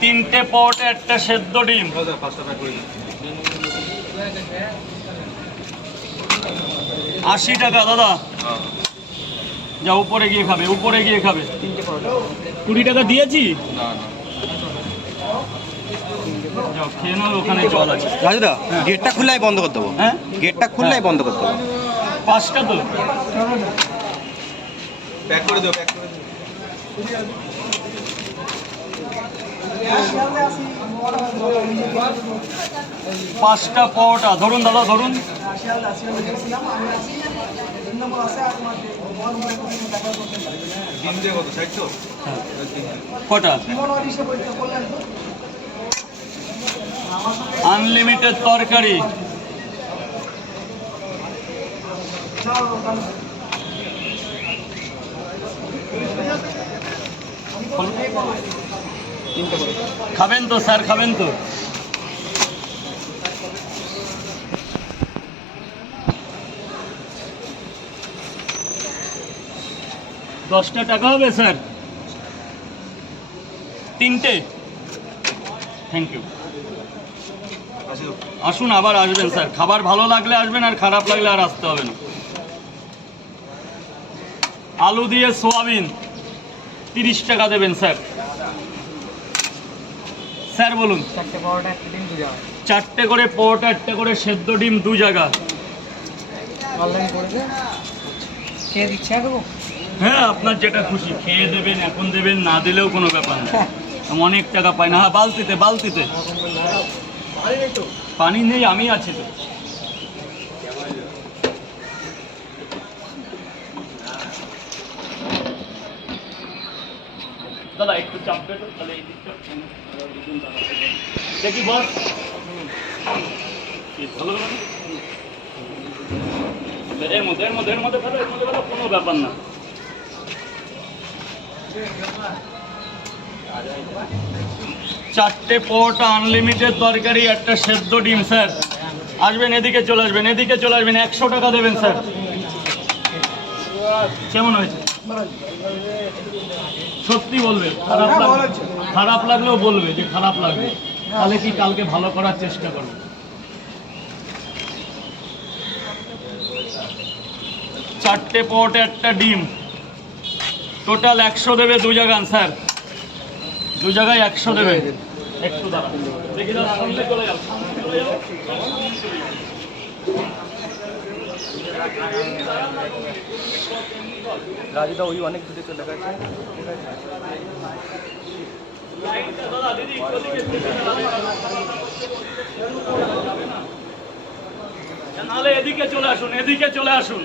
তিনটে পরোটা, একটা সেদ্ধ ডিম। 80 টাকা দাদা। যা উপরে গিয়ে খাবে, উপরে গিয়ে খাবে। 20 টাকা দিয়েছি। যাও খেয়ে নাও, ওখানে জল আছে। রাজুদা, গেটটা খুললেই বন্ধ করতে দেবো। হ্যাঁ, গেটটা খুললেই বন্ধ করতে দেবো। 5টা তো প্যাক করে দাও, প্যাক করে দাও। 5টা পরোটা ধরুন দাদা, ধরুন। ডিম দিয়ে কত? 60? কটা? আনলিমিটেড তরকারি। খাবেন তো স্যার, খাবেন তো? $10 টাকা হবে স্যার? 3টে? Thank you. আসুন, আবার আসবেন স্যার। খাবার ভালো লাগলে আসবেন, আর খারাপ লাগলে আর আসতে হবে না। আলু দিয়ে সোয়াবিন 30 টাকা দেবেন স্যার। স্যার বলুন। 4টে পরোটা, 1 ডিম, 2 জায়গা। 4টে করে পরোটা, 1টে করে সেদ্ধ ডিম, 2 জায়গা। অনলাইন করেছে, খেয়ে দিচ্ছে দেবো। হ্যাঁ, আপনার যেটা খুশি খেয়ে দেবেন, এখন দেবেন, না দিলেও কোনো ব্যাপার না। অনেক টাকা পাই না। হ্যাঁ, বালতিতে, বালতিতে। পানি নেই, আমি আছি তো। দাদা একটু চাপবে তো, তাহলে এই দিকটা দেখি বস। ভালো এর মধ্যে এর মধ্যে এর মধ্যে ভালো, এর মধ্যে ভালো, কোনো ব্যাপার না। চারটে পরোটা, আনলিমিটেড তরকারি, একটা সেদ্ধ ডিম স্যার। আসবেন, এদিকে চলে আসবেন, এদিকে চলে আসবেন। 100 টাকা দেবেন স্যার। কেমন হয়েছে? সত্যি বলবে, খারাপ লাগলেও বলবে যে খারাপ লাগবে, তাহলে কি কালকে ভালো করার চেষ্টা করবে। চারটে পরোটা, একটা ডিম, টোটাল 100 দেবে। 2 জায়গায় স্যার, 2 জায়গায় 100 দেবে। একটু দাঁড়ান, দেখি দাদা, সামনে চলে যাও, সামনে চলে যাও। রাজুদা ওই অনেক দূরে চলে গেছে। দাদা দিদি নাহলে এদিকে চলে আসুন, এদিকে চলে আসুন।